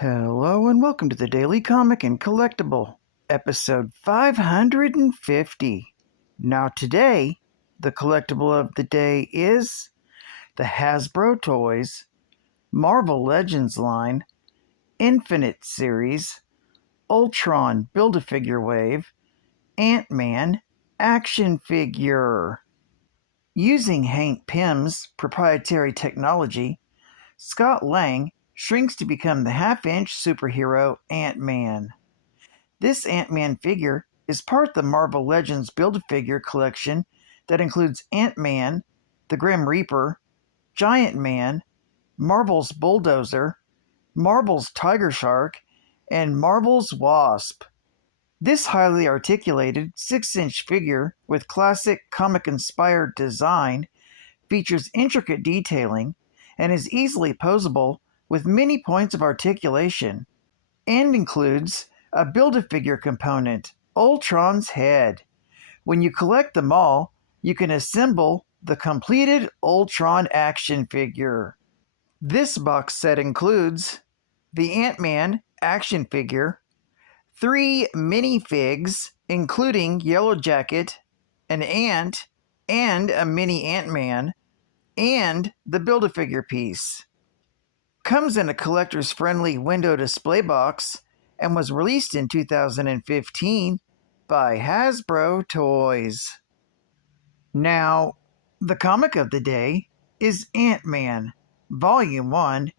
Hello and welcome to the Daily Comic and Collectible, episode 550. Now today, the collectible of the day is the Hasbro Toys Marvel Legends line, Infinite Series, Ultron Build-A-Figure Wave, Ant-Man Action Figure. Using Hank Pym's proprietary technology, Scott Lang shrinks to become the half-inch superhero Ant-Man. This Ant-Man figure is part of the Marvel Legends Build-A-Figure collection that includes Ant-Man, the Grim Reaper, Giant Man, Marvel's Bulldozer, Marvel's Tiger Shark, and Marvel's Wasp. This highly articulated 6-inch figure with classic comic-inspired design features intricate detailing and is easily posable with many points of articulation, and includes a Build-A-Figure component, Ultron's head. When you collect them all, you can assemble the completed Ultron action figure. This box set includes the Ant-Man action figure, 3 minifigs, including Yellow Jacket, an ant, and a mini Ant-Man, and the Build-A-Figure piece. Comes in a collector's friendly window display box and was released in 2015 by Hasbro Toys. Now, the comic of the day is Ant-Man, Volume 1,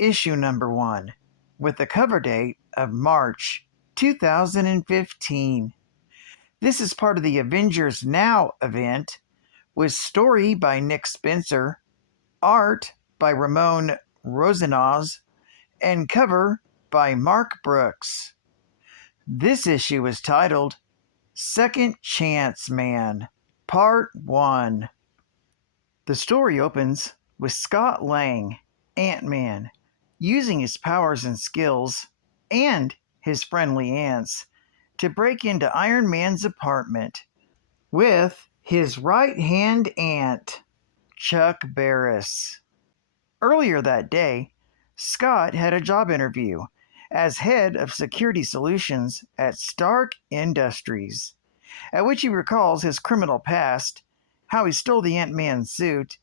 Issue Number 1, with the cover date of March 2015. This is part of the Avengers Now event, with story by Nick Spencer, art by Ramon Rosenaz, and cover by Mark Brooks. This issue is titled Second Chance Man, Part 1. The story opens with Scott Lang, Ant-Man, using his powers and skills and his friendly ants to break into Iron Man's apartment with his right-hand ant, Chuck Barris. Earlier that day, Scott had a job interview as head of security solutions at Stark Industries, at which he recalls his criminal past, how he stole the Ant-Man suit,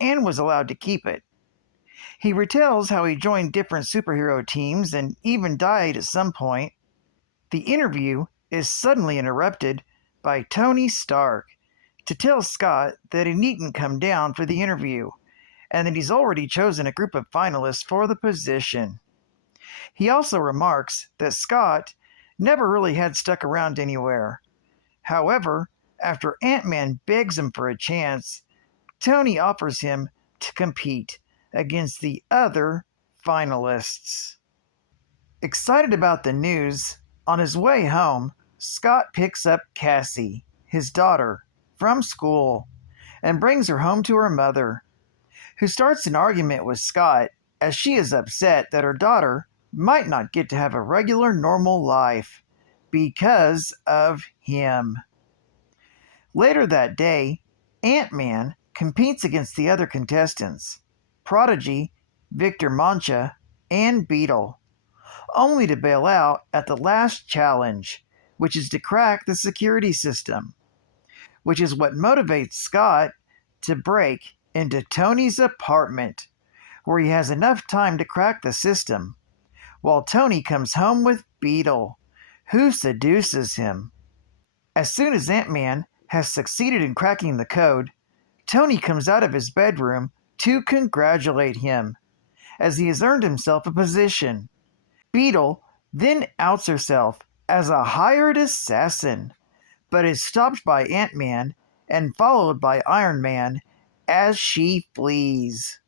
and was allowed to keep it. He retells how he joined different superhero teams and even died at some point. The interview is suddenly interrupted by Tony Stark to tell Scott that he needn't come down for the interview, and that he's already chosen a group of finalists for the position. He also remarks that Scott never really had stuck around anywhere. However, after Ant-Man begs him for a chance, Tony offers him to compete against the other finalists. Excited about the news, on his way home, Scott picks up Cassie, his daughter, from school and brings her home to her mother, who starts an argument with Scott as she is upset that her daughter might not get to have a regular, normal life because of him. Later that day, Ant-Man competes against the other contestants, Prodigy, Victor Mancha, and Beetle, only to bail out at the last challenge, which is to crack the security system, which is what motivates Scott to break into Tony's apartment, where he has enough time to crack the system, while Tony comes home with Beetle, who seduces him. As soon as Ant-Man has succeeded in cracking the code, Tony comes out of his bedroom to congratulate him, as he has earned himself a position. Beetle then outs herself as a hired assassin, but is stopped by Ant-Man and followed by Iron Man as she flees.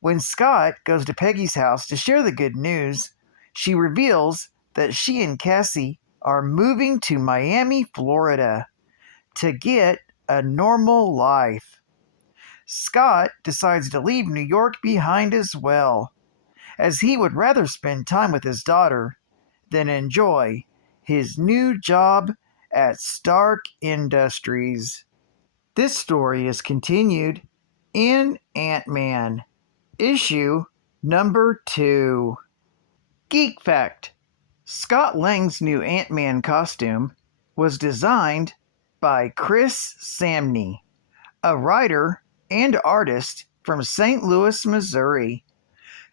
When Scott goes to Peggy's house to share the good news, she reveals that she and Cassie are moving to Miami, Florida, to get a normal life. Scott decides to leave New York behind as well, as he would rather spend time with his daughter than enjoy his new job at Stark Industries. This story is continued in Ant-Man, issue number 2. Geek Fact: Scott Lang's new Ant-Man costume was designed by Chris Samney, a writer and artist from St. Louis, Missouri,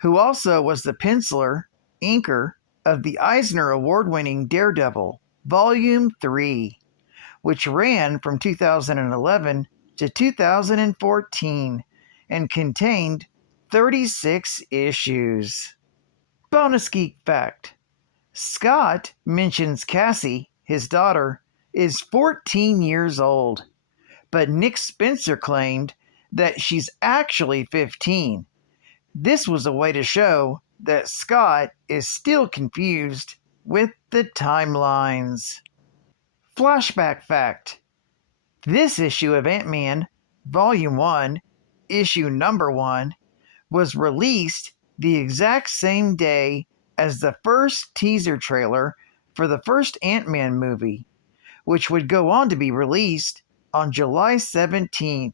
who also was the penciler, inker of the Eisner Award-winning Daredevil, Volume 3, which ran from 2011 to 2014 and contained 36 issues. Bonus Geek Fact: Scott mentions Cassie, his daughter, is 14 years old, but Nick Spencer claimed that she's actually 15. This was a way to show that Scott is still confused with the timelines. Flashback Fact: This issue of Ant-Man, Volume 1, Issue Number 1, was released the exact same day as the first teaser trailer for the first Ant-Man movie, which would go on to be released on July 17th,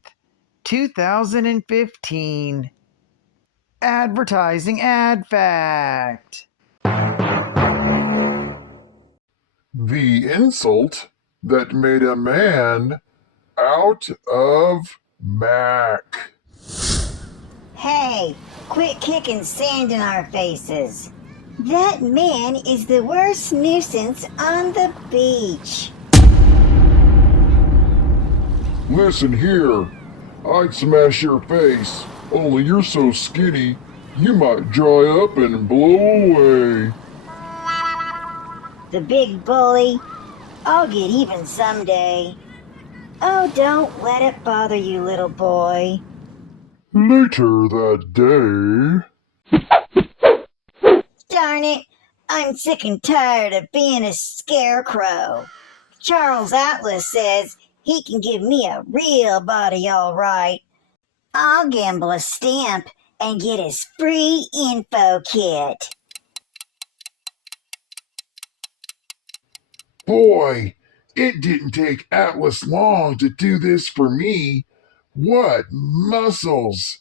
2015. Advertising Ad Fact. The insult that made a man out of Mac. Hey, quit kicking sand in our faces. That man is the worst nuisance on the beach. Listen here, I'd smash your face, only you're so skinny, you might dry up and blow away. The big bully. I'll get even someday. Oh, don't let it bother you, little boy. Later that day... Darn it, I'm sick and tired of being a scarecrow. Charles Atlas says he can give me a real body all right. I'll gamble a stamp and get his free info kit. Boy, it didn't take Atlas long to do this for me. What muscles!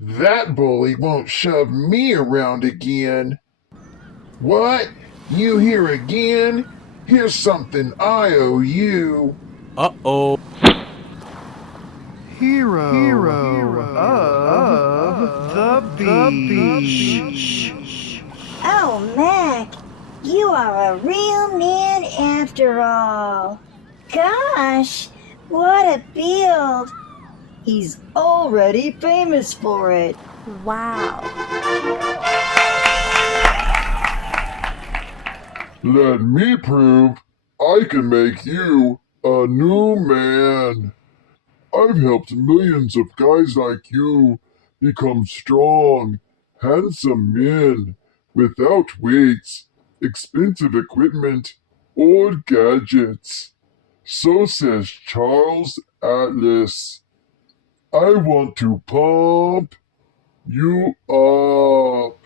That bully won't shove me around again. What? You here again? Here's something I owe you. Uh-oh. Hero of the beach. Oh, Mac, you are a real man after all. Gosh, what a build. He's already famous for it. Wow. Let me prove I can make you a new man. I've helped millions of guys like you become strong, handsome men without weights, expensive equipment, or gadgets. So says Charles Atlas. I want to pump you up.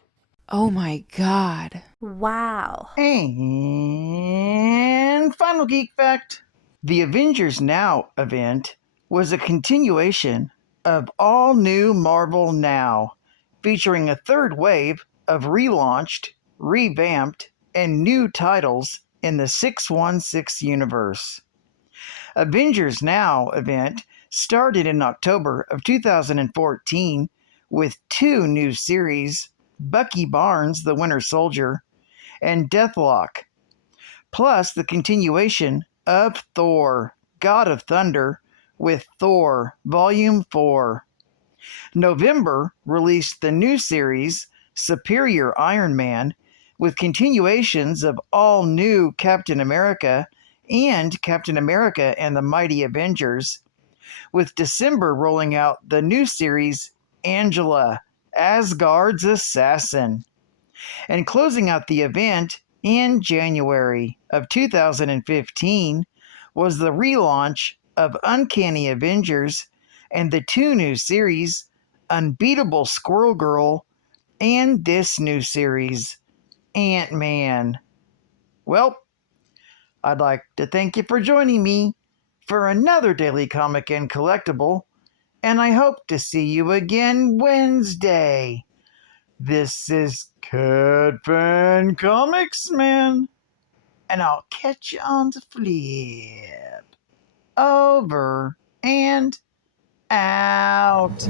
Oh my God. Wow. And final geek fact: the Avengers Now event was a continuation of All New Marvel Now, featuring a third wave of relaunched, revamped, and new titles in the 616 universe. Avengers Now event started in October of 2014 with two new series, Bucky Barnes, the Winter Soldier, and Deathlock, plus the continuation of Thor, God of Thunder, with Thor Volume 4. November released the new series, Superior Iron Man, with continuations of all new Captain America and Captain America and the Mighty Avengers, with December rolling out the new series, Angela, Asgard's Assassin. And closing out the event in January of 2015 was the relaunch of Uncanny Avengers and the two new series, Unbeatable Squirrel Girl and this new series, Ant-Man. Well, I'd like to thank you for joining me for another Daily Comic and Collectible, and I hope to see you again Wednesday. This is Cat Fan Comics, man. And I'll catch you on the flip. Over and out.